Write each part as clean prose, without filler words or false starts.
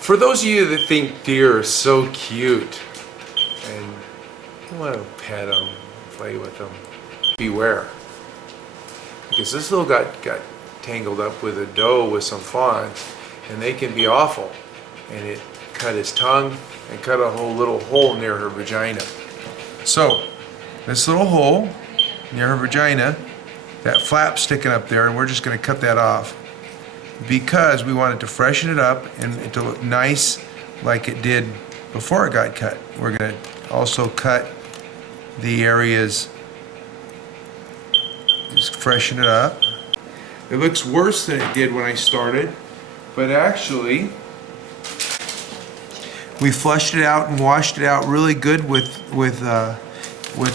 For those of you that think deer are so cute and you want to pet them, play with them, beware. Because this little got tangled up with a doe with some fawns, and they can be awful. And it cut his tongue and cut a whole little hole near her vagina. So, this little hole near her vagina, that flap sticking up there, and we're just going to cut that off because we want it to freshen it up and it to look nice like it did before it got cut. We're going to also cut the areas, just freshen it up. It looks worse than it did when I started, but actually we flushed it out and washed it out really good with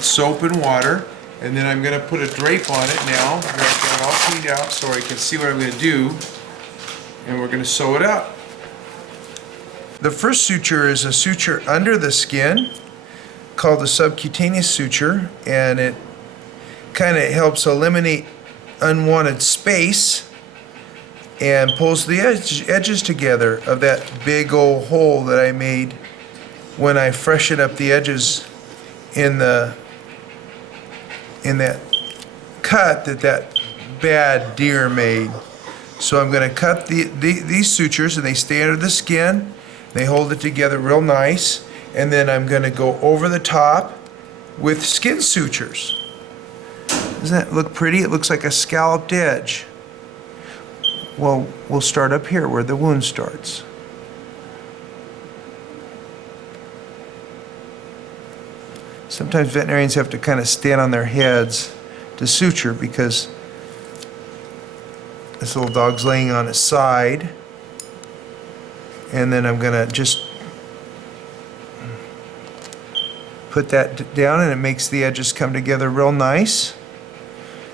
soap and water. And then I'm going to put a drape on it now. I've got it all cleaned out so I can see what I'm going to do. And we're going to sew it up. The first suture is a suture under the skin called the subcutaneous suture, and it kind of helps eliminate unwanted space and pulls the edges together of that big old hole that I made when I freshened up the edges in that cut that bad deer made. So I'm going to cut these sutures, and they stay under the skin. They hold it together real nice, and then I'm going to go over the top with skin sutures. Doesn't that look pretty? It looks like a scalloped edge. Well, we'll start up here where the wound starts. Sometimes veterinarians have to kind of stand on their heads to suture because this little dog's laying on its side. And then I'm going to just put that down, and it makes the edges come together real nice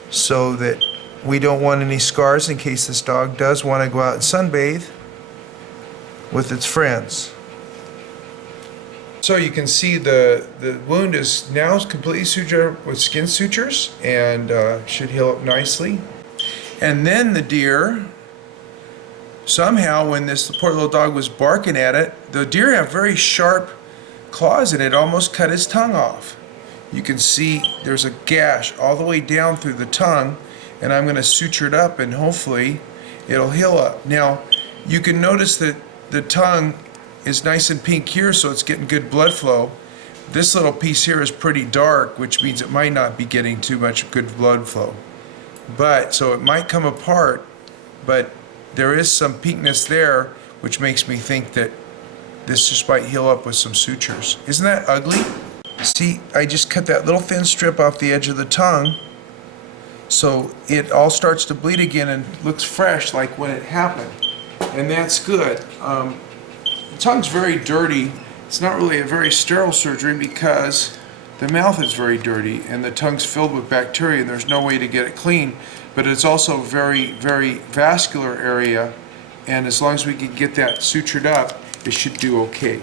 so that we don't want any scars in case this dog does want to go out and sunbathe with its friends. So you can see the wound is now completely sutured with skin sutures and should heal up nicely. And then the deer, somehow when this poor little dog was barking at it, the deer have very sharp claws and it almost cut his tongue off. You can see there's a gash all the way down through the tongue, and I'm going to suture it up and hopefully it'll heal up. Now you can notice that the tongue is nice and pink here, so it's getting good blood flow. This little piece here is pretty dark, which means it might not be getting too much good blood flow. But so it might come apart, but there is some pinkness there, which makes me think that this just might heal up with some sutures. Isn't that ugly? See, I just cut that little thin strip off the edge of the tongue, so it all starts to bleed again and looks fresh like when it happened. And that's good. The tongue's very dirty. It's not really a very sterile surgery because the mouth is very dirty and the tongue's filled with bacteria and there's no way to get it clean. But it's also very, very vascular area, and as long as we can get that sutured up, it should do okay.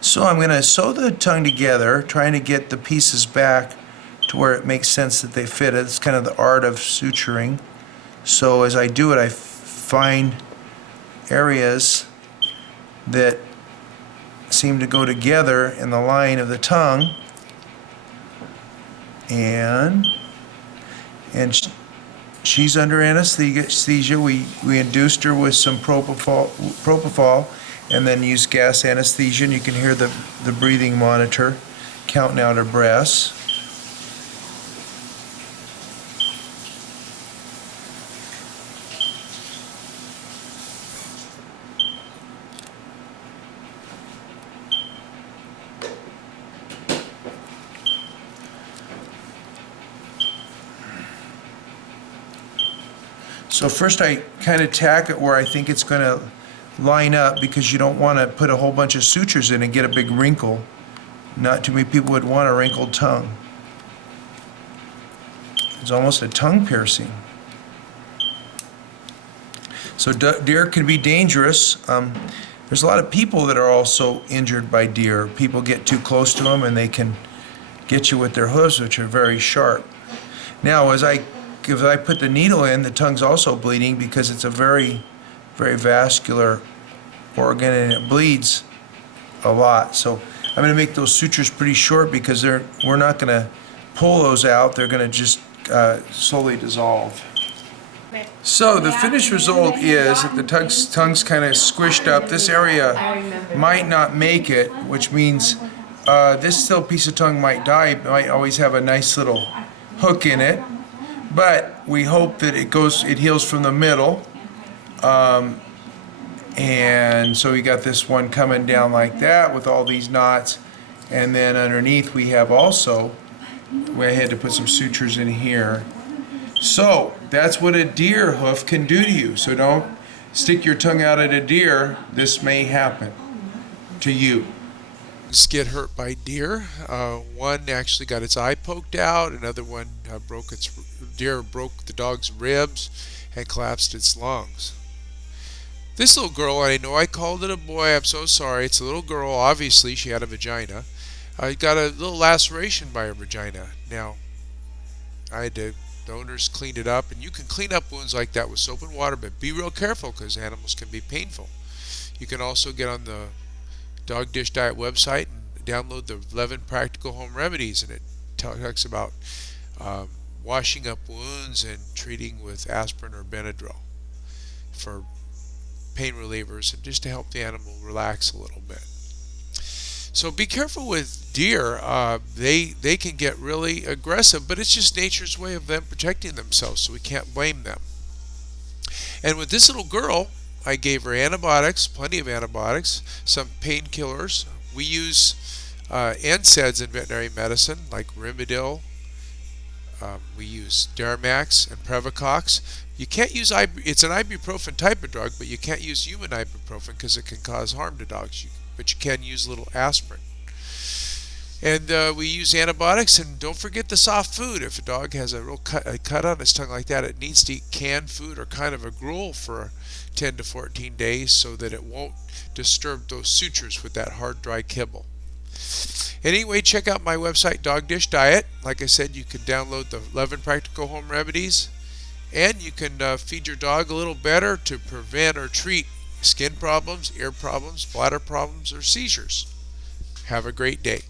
So I'm going to sew the tongue together, trying to get the pieces back to where it makes sense that they fit. It's kind of the art of suturing. So as I do it, I find areas that seem to go together in the line of the tongue, and she's under anesthesia. We induced her with some propofol and then used gas anesthesia, and you can hear the breathing monitor counting out her breaths. So first I kind of tack it where I think it's going to line up, because you don't want to put a whole bunch of sutures in and get a big wrinkle. Not too many people would want a wrinkled tongue. It's almost a tongue piercing. So deer can be dangerous. There's a lot of people that are also injured by deer. People get too close to them and they can get you with their hooves, which are very sharp. Now as I put the needle in, the tongue's also bleeding because it's a very, very vascular organ, and it bleeds a lot. So I'm going to make those sutures pretty short because we're not going to pull those out. They're going to just slowly dissolve. So the finished result is that the tongue's kind of squished up. This area might not make it, which means this still piece of tongue might die. It might always have a nice little hook in it, but we hope that it heals from the middle. And so we got this one coming down like that with all these knots, and then underneath we have also, we had to put some sutures in here. So that's what a deer hoof can do to you. So don't stick your tongue out at a deer. This may happen to you. Get hurt by deer. One actually got its eye poked out. Another one broke the dog's ribs and collapsed its lungs. This little girl, I know I called it a boy. I'm so sorry. It's a little girl. Obviously, she had a vagina. Got a little laceration by her vagina. Now, the owners cleaned it up, and you can clean up wounds like that with soap and water, but be real careful because animals can be painful. You can also get on the Dog Dish Diet website and download the 11 Practical Home Remedies, and it talks about washing up wounds and treating with aspirin or Benadryl for pain relievers and just to help the animal relax a little bit. So be careful with deer. They can get really aggressive, but it's just nature's way of them protecting themselves, so we can't blame them. And with this little girl, I gave her antibiotics, plenty of antibiotics, some painkillers. We use NSAIDs in veterinary medicine, like Rimadyl. We use Deramax and Previcox. You can't use it's an ibuprofen type of drug, but you can't use human ibuprofen because it can cause harm to dogs. But you can use a little aspirin. And we use antibiotics, and don't forget the soft food. If a dog has a cut on its tongue like that, it needs to eat canned food or kind of a gruel for 10 to 14 days so that it won't disturb those sutures with that hard, dry kibble. Anyway, check out my website, Dog Dish Diet. Like I said, you can download the 11 Practical Home Remedies, and you can feed your dog a little better to prevent or treat skin problems, ear problems, bladder problems, or seizures. Have a great day.